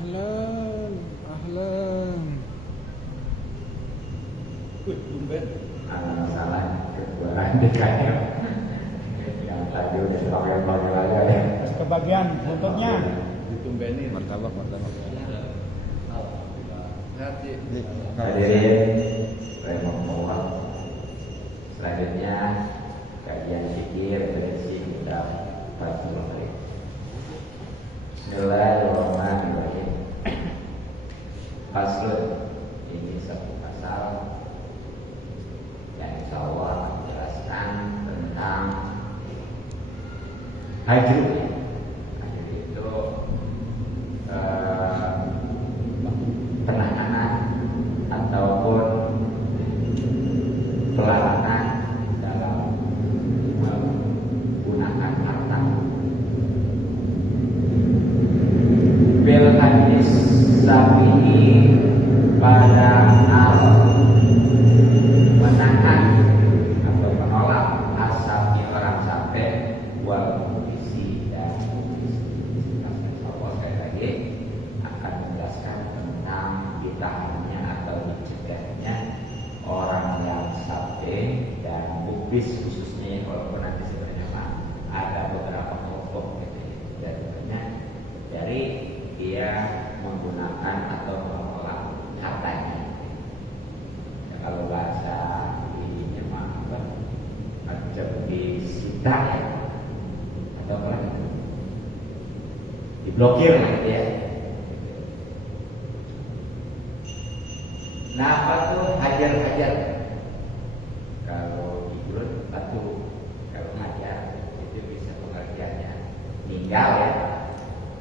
Ahlan, ahlan. Tumben. Masalah kebuaran dekatnya yang tadi udah panggil-panggil aja ya. Kebagian buntutnya. Ditumbenin. Martabak. Hadirin rahimahullah. Selanjutnya kajian fikih referensi kitab Fathul Bari. Bismillahirrahmanirrahim. Faslun, ini satu pasal yang insya Allah menjelaskan tentang hajru. Hajru itu penanganan ataupun pelarangan dalam menggunakan harta. Bil hadis sabihi pada al menahan atau menolak asapnya orang sampai wal mubisi dan mubisi. Allah sekali lagi akan menjelaskan tentang ditahannya atau dicegahnya orang yang sampai dan mubis khususnya, walaupun nanti sebenarnya ada beberapa kelompok gitu ya. Dari dia menggunakan atau mengelola hartanya. Ya, kalau bahasa ininya apa? Macam disita ya, atau apa? Diblokir gitu ya. Nah, apa tuh hajar-hajar? Kalau ibrut batu, kalau hajar itu bisa pengertiannya meninggal ya.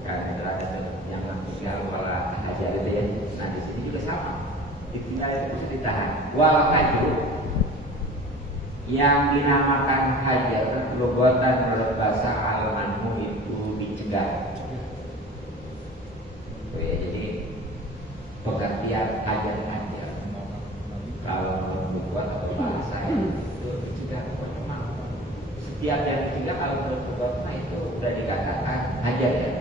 Karena yang meninggal wala hajar itu ya. Nah di sini juga sama. Ditinggal itu ditahan. Wal hajru yang dinamakan hajar lugatan menurut bahasa al-manhu itu dicegah. Oh ya, jadi pengertian hajar-hajar kalau membuat atau bahasa itu dicegah. Setiap yang dicegah kalau menurut itu sudah dikatakan hajar ya.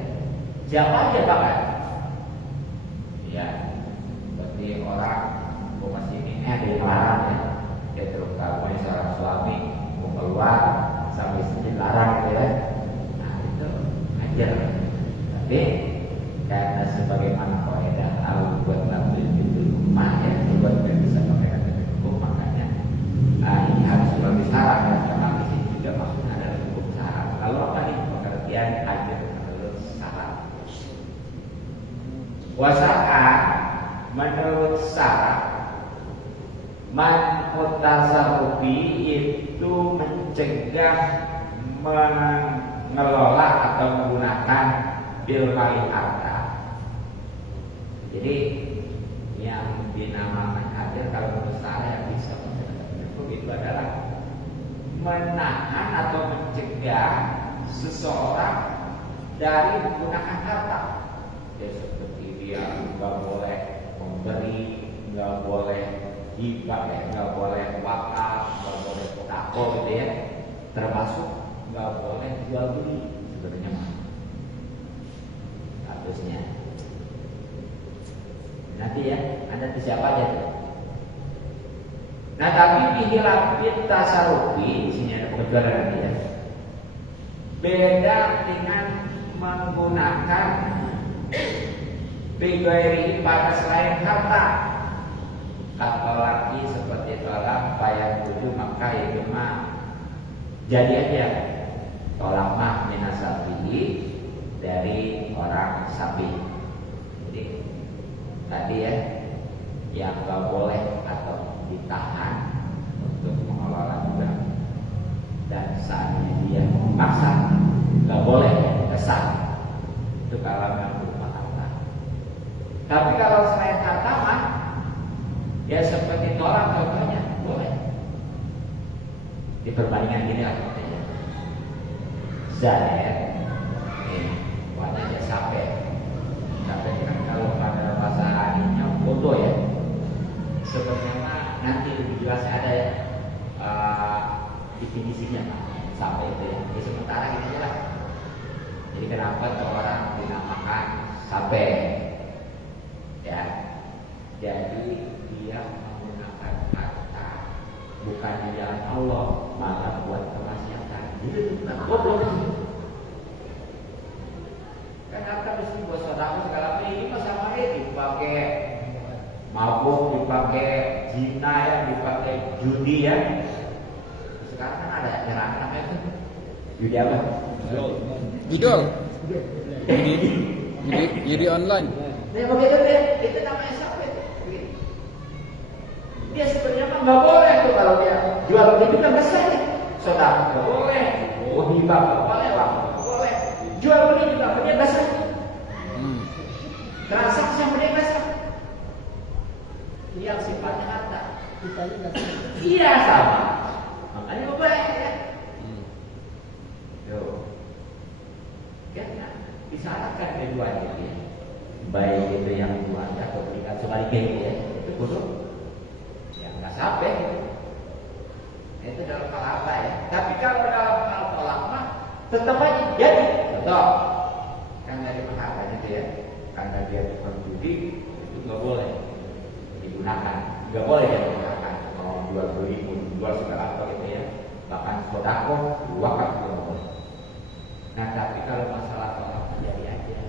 Siapa aja bahkan ya, seperti orang mau masih ini ada yang larang ya, dia terutama seorang suami mau keluar sampai istri larang gitu ya. Nah itu hajar. Tapi karena sebagaimana kaidah al-buat bil rumah ya, buat yang bisa pakai kata hukum, makanya ini harus lebih syarat ya, karena di sini juga maksudnya adalah hukum syarat. Lalu apa nih pengertian hajar menurut syarat? Wasaat menurut syarat man mutasarufi itu mencegah mengelola atau menggunakan bil mali harta. Jadi yang dinamakan hajar kalau menurut saya bisa itu adalah menahan atau mencegah seseorang dari menggunakan harta. Ya seperti dia nggak boleh memberi, nggak boleh hibah, nggak boleh wakaf, nggak boleh sedekah gitu ya. Termasuk nggak boleh jual beli sebenarnya mah. Statusnya. Nanti ya, Anda siapa aja tuh. Nah tapi dihilafin tasarufi, di sini ada pengecualian nanti ya. Beda dengan menggunakan bigairi pada selain harta. Apalagi seperti tolak bayar tujuh, maka itu mah jadi aja tolak mah minasabihi dari orang sapi. Jadi tadi ya, yang gak boleh atau ditahan untuk mengelola juga, dan saatnya dia memaksa gak boleh kesal. Itu kalau memang berupa harta. Tapi kalau selain harta mah ya seperti tolak contohnya boleh. Di perbandingan gini lah katanya. Zaid wajahnya sampai kan kalau pada bahasa ininya foto ya. Sebenarnya nanti lebih jelas ada ya definisinya sampai itu ya. Di sementara ini jelas. Jadi kenapa orang dinamakan sampai? Ya, jadi dia menggunakan harta bukan di jalan Allah, malah buat kemaksiatan. Jadi bukan goblok. Kan harta mesti buat saudara segala macam. Ini sama dipakai mabuk, dipakai zina ya, dipakai judi ya. Sekarang kan ada nyerang namanya itu judi apa? Bidol. Judi online. Nah, begitu deh, itu namanya siapa itu? Dia sebenarnya kan nggak boleh tuh kalau dia jual begitu kan besar nih. Saudara nggak boleh, hibah nggak boleh, wah nggak boleh. Jual beli juga dia besar. Transaksi yang dia besar. Yang sifatnya harta. Iya sama. Makanya nggak boleh ya. Tuh, karena disarankan keduanya ya. Baik itu yang keluarga atau berikan sebaliknya ya, itu khusus yang nggak sampai itu dalam hal harta ya. Tapi kalau dalam hal tolak mah tetap aja jadi contoh kan dari hartanya itu ya, karena dia bukan judi itu nggak boleh digunakan, nggak boleh dia digunakan mau jual beli pun jual segala apa gitu ya, bahkan sodako wakaf nggak boleh. Nah tapi kalau masalah tolak jadi aja.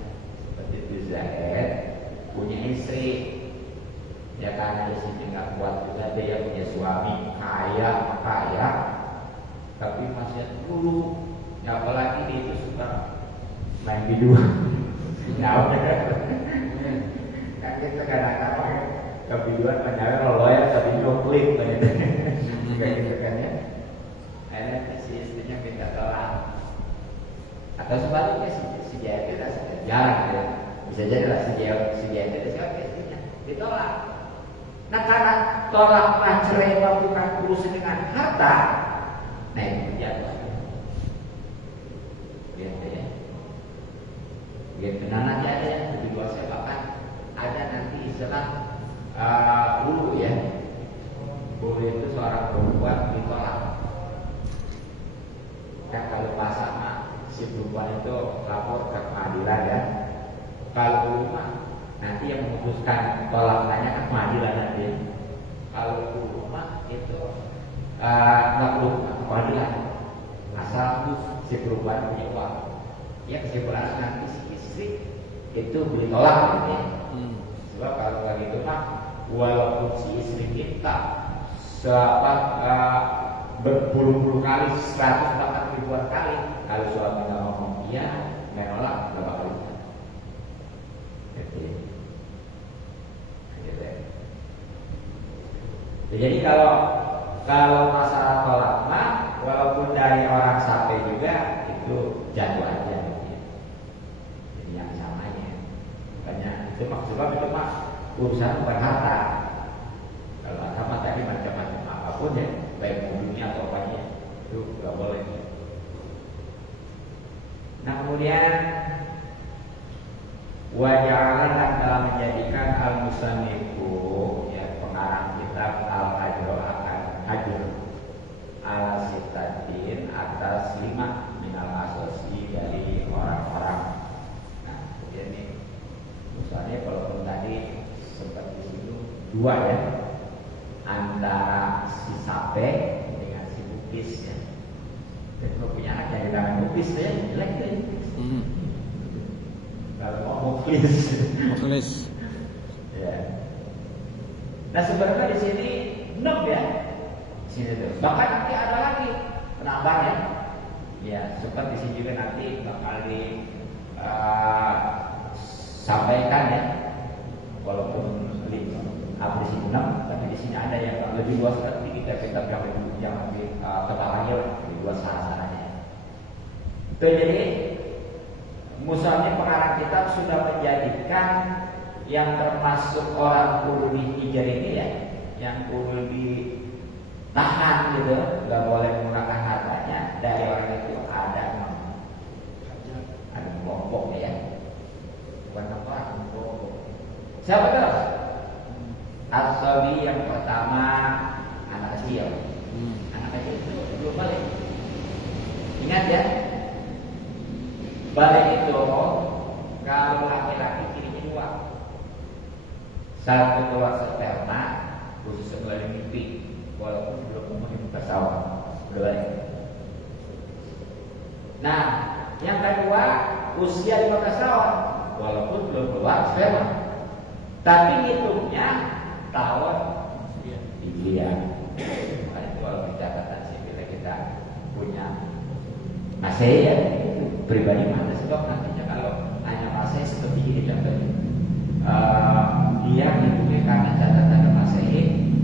Zaid punya istri, ya karena istrinya nggak kuat juga, dia punya suami kaya, tapi masih dulu, ya apalagi dia itu suka main biduan, nyawa kan kita kadang-kadang ya, kebiduan menyala loyal tapi nyoklik kayak gitu kan ya, akhirnya si istrinya minta tolak, atau sebaliknya si Zaid kita jarang ya. Bisa jadi lah si dia itu siapa istrinya ditolak. Nah karena tolaklah cerai bukan urusan dengan harta, nah itu jatuh. Gitu ya. Gitu. Nah nanti ada yang lebih luas saya bahkan ada nanti istilah bulu ya. Bulu itu seorang perempuan ditolak. Kan kalau bahasa mah si perempuan itu lapor ke pengadilan ya. Kalau rumah nanti yang memutuskan tolakannya kan pengadilan nanti. Kalau rumah itu nggak perlu pengadilan, asal si perempuan punya uang. Ya kesimpulannya nanti si istri itu beli tolak gitu ya. Sebab kalau begitu mah walaupun si istri kita berpuluh-puluh kali, 100 bahkan ribuan kali, kalau suami nggak ngomong iya, menolak nggak bakal. Jadi kalau masalah tolak mah walaupun dari orang sampai juga itu jatuh aja gitu. Jadi yang samanya bukannya itu maksudnya itu mah urusan bukan harta. Kalau harta mah tadi macam-macam apapun ya, baik mobilnya atau apanya itu nggak boleh. Nah kemudian wajaran dalam menjadikan al-musannifu ya pengarang kitab al-hajro akan hajur al-sitadin atas 5 minal asosi dari orang-orang. Nah kemudian ini misalnya kalau tadi sempat disinggung 2 ya, antara si sape dengan si bukis ya. Jadi kalau punya anak yang dengan bukis ya jelek tuh. Kalau mau muflis. Ya. Nah sebenarnya di sini 6 ya. Di sini tuh. Bahkan nanti ada lagi penambahnya. Ya, seperti di sini juga nanti bakal sampaikan ya. Walaupun di sini 6, tapi di sini ada yang lebih luas nanti kita yang lebih kepalanya lebih luas sarannya. Itu jadi Musanya pengarang kitab sudah menjadikan yang termasuk orang kudu dihijr ini ya, yang kudu ditahan gitu, nggak boleh menggunakan hartanya dari orang itu ada kelompok ya, bukan apa kelompok. Siapa terus? As-sabi yang pertama anak kecil, anak kecil itu belum balik. Ingat ya. Balik itu kalau laki-laki cirinya 2. Saat keluar sperma khusus kembali mimpi, walaupun belum memenuhi muka sawah, berbalik. Nah, yang kedua usia 15 tahun, walaupun belum keluar sperma, tapi hitungnya tahun hijriah. Makanya itu kalau catatan sipil kita punya Masehi ya, pribadi mana sebab nantinya kalau hanya Masehi seperti ini contohnya, dia hitungnya karena catatan Masehi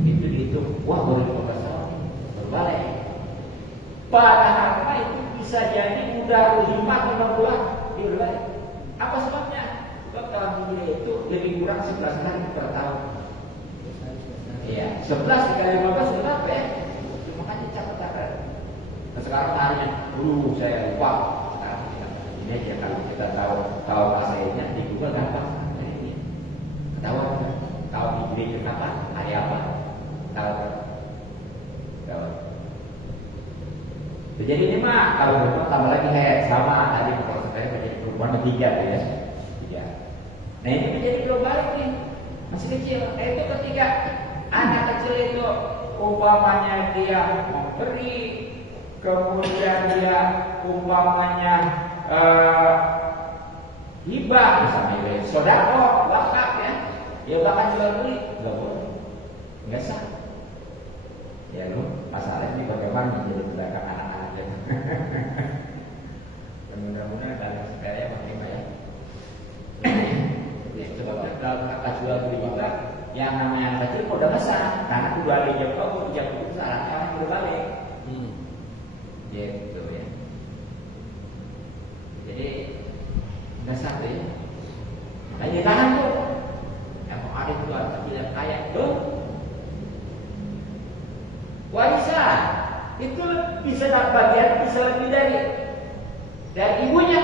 itu dihitung, wah baru 15 tahun, berbalik. Padahal itu bisa jadi udah 5 bulan dia berbalik. Apa sebabnya? Sebab tahun hijriah itu lebih kurang 11 hari per tahun. Iya, 11 dikali 15 berapa ya? Makanya catat-catat. Nah, sekarang harinya, saya lupa. Sekarang ini aja kalau kita tahu Masehinya di Google gampang. Nah, ini tahu hijriah kapan? Hari apa? Tahu. Jadi ini mah kalau berubah tambah lagi head sama tadi proses saya menjadi perubahan 3 ya. 3. Nah ini menjadi global nih masih kecil. Itu ketika anak kecil itu umpamanya dia memberi, kemudian dia umpamanya hibah misalnya sodako, wakaf ya, dia bahkan jual beli nggak boleh, nggak sah. Ya lu masalahnya ini bagaimana menjadi pedagang anak-anak ya. Mudah-mudahan dalam sekaya bagaimana ya. Sebabnya kalau kata jual beli juga yang namanya anak kecil udah besar, karena udah ada jam kau jam itu salah orang udah balik. Gitu ya. Jadi nggak satu ya. Hanya tahan tuh. Yang ada itu ada tidak kaya tuh. Warisan itu bisa dapat bagian, bisa lebih dari ibunya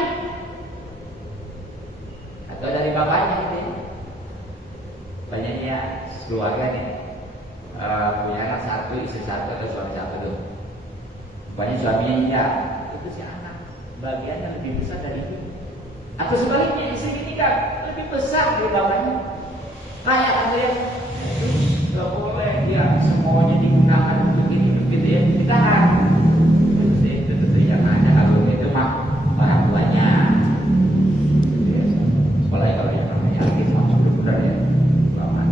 atau dari bapaknya gitu. Banyaknya keluarga nih punya anak satu, istri satu atau suami satu tuh. Banyak suaminya ya, itu si anak bagiannya lebih besar dari ibu. Atau sebaliknya istri nikah lebih besar dari bapaknya. Kayak ada yang nggak boleh dia semuanya digunakan untuk gitu ya, ditahan. Itu yang ada kalau itu mah orang tuanya. Ya, apalagi kalau yang namanya yakin masuk benar ya, lama.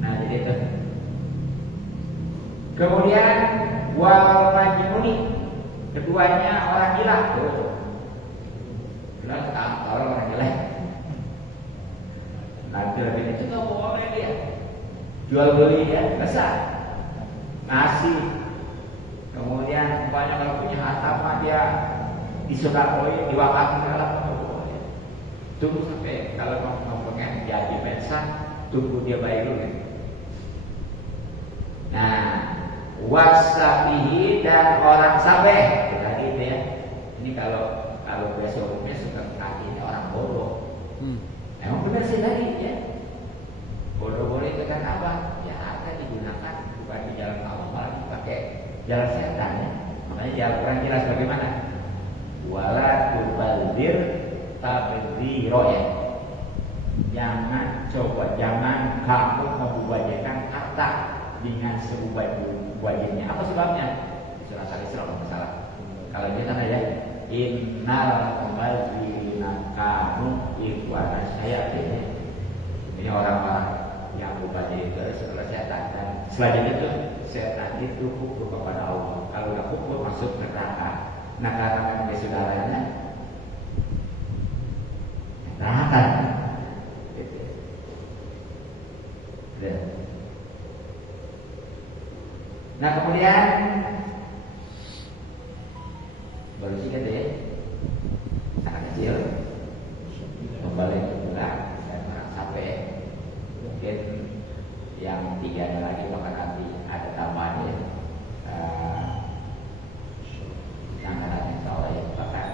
Nah jadi itu. Kemudian wal majnuni, keduanya orang gila. Gila kalau orang gila. Nanti lebih itu nggak boleh dia jual beli ya, besar ngasih. Kemudian banyak kalau punya harta mah dia disodakoi, diwakafkan segala macam. Tunggu sampai kalau mau pengen jadi pensan, tunggu dia bayar dulu. Nah, wasabihi dan orang sabeh tadi itu ya. Ini kalau besoknya suka ngaji orang bodoh. Emang benar sih tadi ya. Bodoh-bodoh itu kan apa? Ya harta digunakan bukan di jalan Allah, malah dipakai jalan setan ya. Makanya di Al-Quran jelas bagaimana. Wala tubaldir tabdziro ya. Jangan kamu membubajakan harta dengan sebuah-buahnya. Apa sebabnya? Surah Al-Isra kalau nggak salah. Kalau dia tanya ya, innal mubadzirina kanu ikhwana syayatin. Ini orang-orang yang mubazir itu setelah setan, dan selanjutnya itu setan itu kufur kepada Allah. Kalau nggak kufur masuk neraka. Nah karena memang dia saudaranya neraka. Nah kemudian baru singkat ya, anak kecil kembali ke bulan dan orang sampai mungkin yang 3 lagi bahkan nanti ada tambahan ya, yang soleh bahkan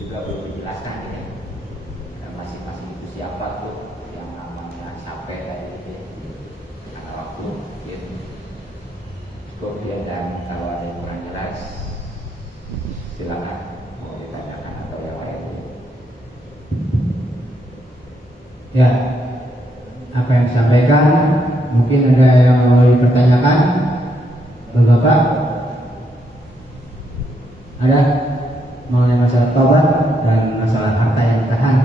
juga belum dijelaskan ya, masing-masing itu siapa tuh yang namanya sampai dari itu karena waktu gitu. Kemudian dan kalau ada yang kurang jelas silakan mau ditanyakan atau yang lain. Ya, apa yang disampaikan. Mungkin ada yang mau dipertanyakan, Bapak? Ada mengenai masalah taubat dan masalah harta yang ditahan?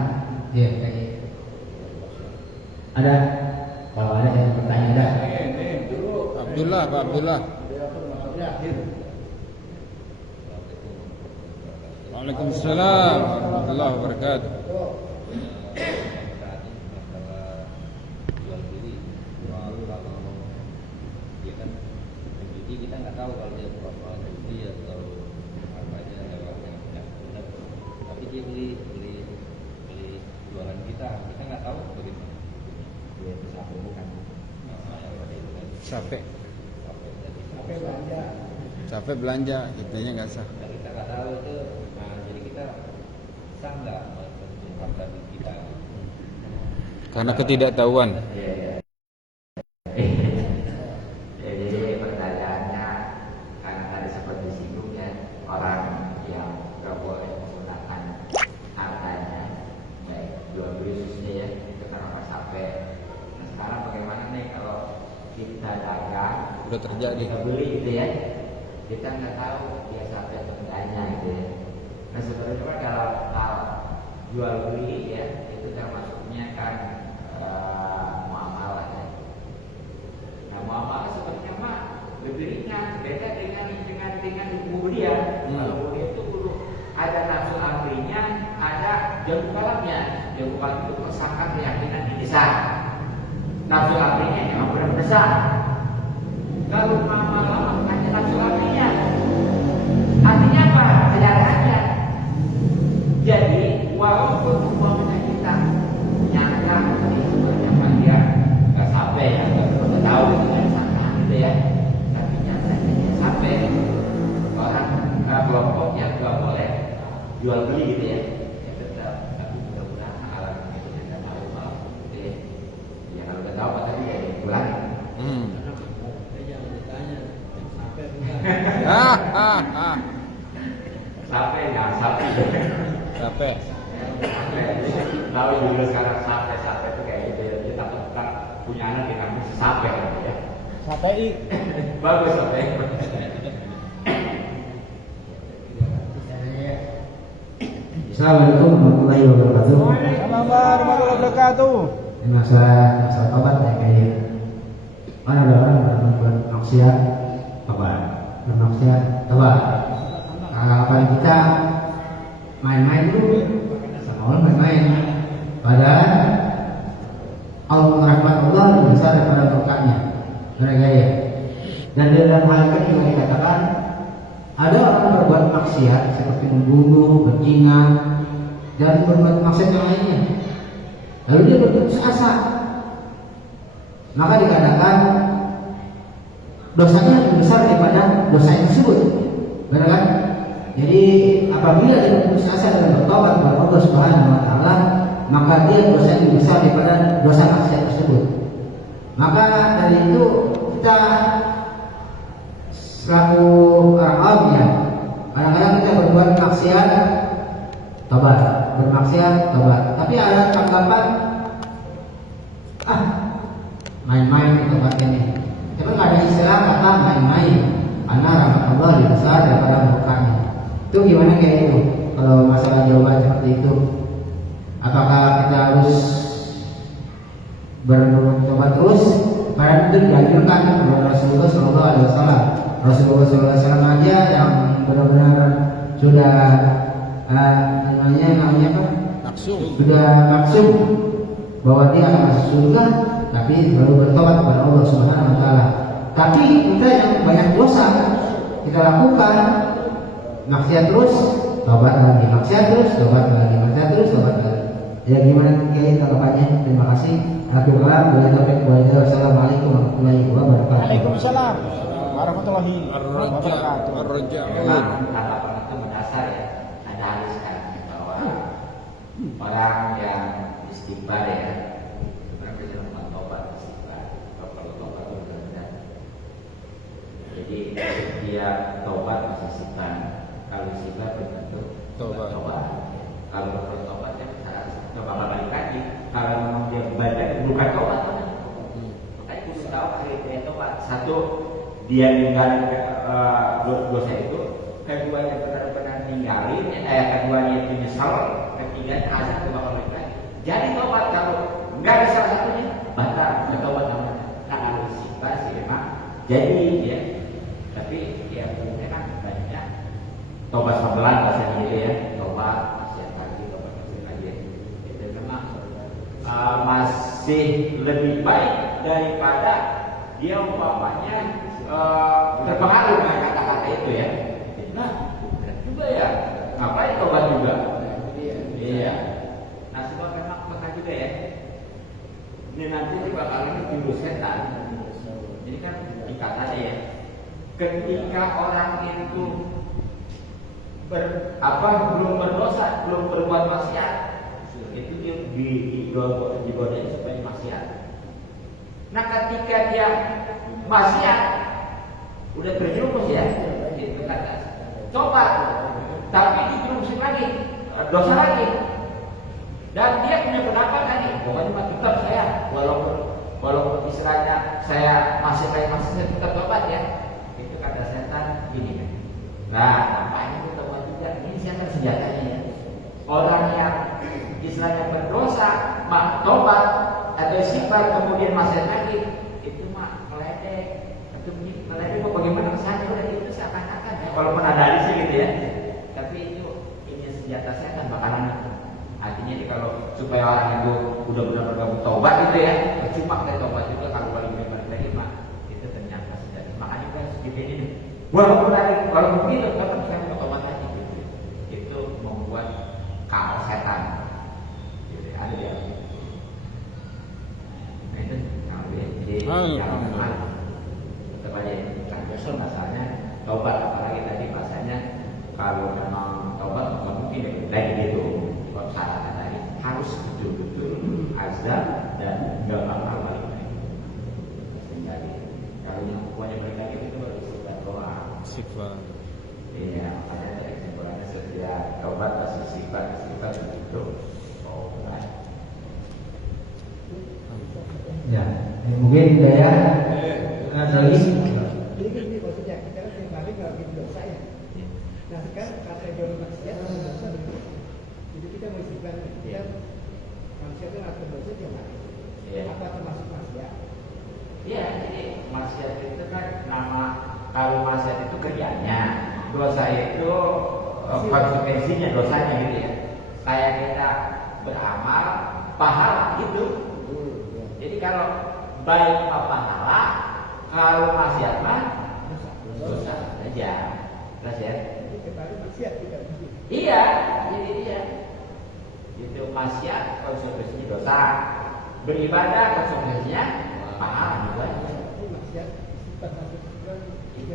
Iya, kayak gitu. Ada? Kalau ada yang bertanya ada. Abdullah, Pak Abdullah. Waalaikumsalam warahmatullahi wabarakatuh. Kita nggak tahu kalau dia profil judi atau apa aja tapi dia beli jualan kita nggak tahu bagaimana dia bisa bukan Capek belanja, kitanya nggak sah. kita nggak tahu itu, jadi kita sah nggak mengungkapkan kita Karena ketidaktahuan. Jadi pertanyaannya karena tadi sempat disinggung ya, orang yang nggak boleh menggunakan hartanya baik jual beli khususnya ya, itu karena sampai. Nah sekarang bagaimana nih kalau kita dagang Udah terjadi. kita beli gitu ya, kita nggak tahu dia sampai atau enggaknya gitu ya. Nah sebenarnya dalam hal jual beli ya, itu termasuknya kan muamalah ya. Nah muamalah sebenarnya mah lebih ringan, beda dengan hukum dia. Kalau hukum itu perlu ada nafsu amrinya, ada jamu kalamnya. Jamu kalam itu meresahkan keyakinan di desa. Nafsu amrinya memang benar-benar sah. Kalau muamalah hanya nafsu amrinya, artinya apa? Kejarannya. Jadi walaupun umpamanya kita nyangka tadi sebenarnya dia nggak sampai ya, nggak tahu dengan sana gitu ya, tapi nyatanya dia sampai. Orang kelompoknya nggak boleh jual beli gitu ya, ya tetap. Tapi mudah-mudahan alam itu tidak malu gitu ya. Ya kalau udah tahu tadi ya pulang. Sampai nggak sampai. Capek. Tahu juga sekarang sampai itu kayak gitu ya. Dia takut punya anak di kampung sampai gitu ya. Sampai Bagus sampai. Assalamualaikum warahmatullahi wabarakatuh. Assalamualaikum warahmatullahi wabarakatuh. Ini masalah tobat ya kayak mana ada orang berbuat maksiat tobat, bermaksiat tobat. Harapan kita main-main dulu, sama orang main-main. Padahal rahmat Allah lebih besar daripada berkahnya mereka ya. Dan di dalam hal ini juga dikatakan ada orang berbuat maksiat seperti membunuh, berzina, dan berbuat maksiat yang lainnya. Lalu dia berputus asa, maka dikatakan dosanya lebih besar daripada dosa yang tersebut, benar kan? Jadi apabila dia berputus asa dan bertobat kepada Allah Subhanahu Wa Taala, maka dia dosa lebih besar daripada dosa maksiat tersebut. Maka dari itu kita selaku orang awam ya, kadang-kadang kita berbuat maksiat tobat, bermaksiat tobat, tapi ada anggapan main-main di tempat ini. Tapi nggak ada istilah kata main-main, karena rahmat Allah lebih besar daripada murkanya. Itu gimana kayak itu? Kalau masalah jawaban seperti itu, apakah kita harus bertobat terus? Karena itu dianjurkan oleh Rasulullah SAW. Rasulullah SAW aja yang benar-benar sudah namanya apa? Sudah maksum bahwa dia akan masuk surga, tapi baru bertobat kepada Allah Subhanahu Wa Taala. Tapi kita yang banyak dosa kita lakukan, maksiat terus, tobat lagi, maksiat terus, tobat lagi, maksiat terus, tobat lagi. Ya gimana kayak tanggapannya? Terima kasih. Assalamualaikum warahmatullahi wabarakatuh. Waalaikumsalam warahmatullahi wabarakatuh. Memang harapan itu mendasar ya. Ada hadis kan bahwa orang yang istighfar ya, berarti dia tobat istighfar. Kalau tobat itu benar. Jadi dia tobat masih istighfar. Kalau istighfar tentu tobat. Kalau bertobatnya harus coba balik lagi. Kalau memang dia ibadah bukan tobat. tahu dia tobat. Satu, dia ninggalin dosa itu. Keduanya benar-benar ninggalin. Keduanya itu nyesal. Ketiga azab ke bakal lagi. Jadi tobat kalau nggak ada salah satunya, batal tobat namanya. Karena harus istighfar sih memang. Jadi ya, tapi ya umumnya kan banyak tobat sebelah bahasanya gitu ya. Tobat masih lagi, tobat masih lagi. Itu memang masih lebih baik daripada dia umpamanya terpengaruh dengan kata-kata itu ya. Nah, benar juga ya. Ngapain tobat juga? Iya. Nah, sebab memang maka juga ya. Ini nanti bakalan jurus setan. Jadi kan dikatakan ya, ketika orang itu belum berdosa, belum berbuat maksiat, itu dia digodain supaya maksiat. Nah, ketika dia maksiat, udah terjerumus ya, itu kata coba, tapi dijerumusin lagi, dosa lagi, dan dia punya pendapat tadi, pokoknya tetap saya, walaupun istilahnya saya masih tetap tobat ya, itu kata setan gini kan. Nah, nampaknya itu tobat juga, ini setan senjatanya ya. Orang yang istilahnya berdosa, tobat atau istighfar kemudian maksiat lagi, itu mah meledek. Itu meledek bagaimana kesana udah itu seakan-akan ya. Walaupun ada hadisnya gitu ya, tapi itu ini senjata setan bakalan. Artinya nih kalau supaya orang itu udah benar-benar bertobat gitu ya, cuma kita tobat juga kalau paling benar lagi mah itu ternyata senjata. Makanya kita harus bikin ini. Walaupun begitu, tetap bisa bertobat lagi gitu. Itu membuat kaos setan. Gitu, ada dia. Nah itu jadi jangan kemana. Tetap aja kan biasa masalahnya tobat, apalagi tadi bahasanya kalau memang tobat mungkin lagi gitu. Syaratnya tadi harus betul-betul azab dan nggak bakal balik lagi. Jadi kalau yang pokoknya balik lagi itu baru sudah doa. Istighfar. Iya, makanya dari kesimpulannya setiap tobat pasti istighfar begitu. Ya, mungkin saya ada lagi. Ini maksudnya kita kan kemarin nggak bikin dosa ya. Nah sekarang kata jodoh maksiat dosa begitu. Jadi kita mau istighfar, kita manusia itu nggak berdosa jangan. Apa termasuk maksiat? Iya, jadi maksiat itu kan nama, kalau maksiat itu kerjanya, dosa itu konsekuensinya dosanya gitu ya. Kayak kita beramal pahala gitu. Jadi kalau baik mah pahala, kalau maksiat mah dosa saja. Jelas ya? Jadi kemarin maksiat kita. Iya, jadi dia itu maksiat konsekuensinya dosa, beribadah konsekuensinya pahala juga. Ini maksiat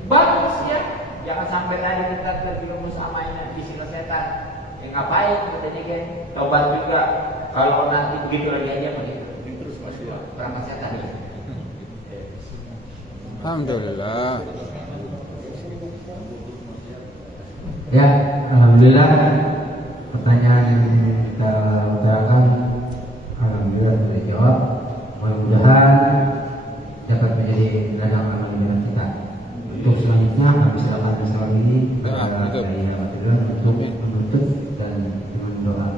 Bagus ya, jangan sampai tadi kita terjerumus sama ini bisikan setan. Yang ngapain kita jadi tobat juga. Kalau nanti begitu lagi aja begitu terus masuk orang setan. Alhamdulillah. Ya, alhamdulillah pertanyaan yang kita utarakan alhamdulillah sudah dijawab. Mudah-mudahan dapat menjadi ladang amal kita. Untuk selanjutnya kami silakan Ustaz ini dari Alhamdulillah untuk menutup dan dengan doa.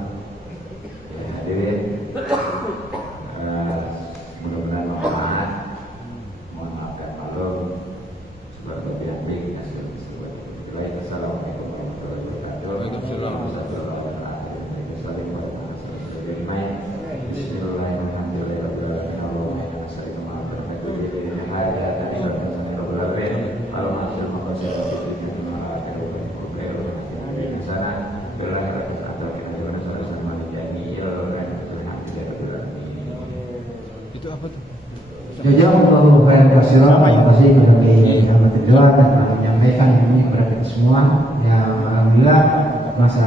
Ya, hadirin, mudah-mudahan bermanfaat. Mohon maaf dan maklum sebagai lebih Assalamualaikum warahmatullahi wabarakatuh. Waalaikumsalam. Itu apa tuh? Jazakallahu khairan katsiran. Terima kasih kepada yang telah dan menyampaikan ini kepada kita semua. Yang alhamdulillah masa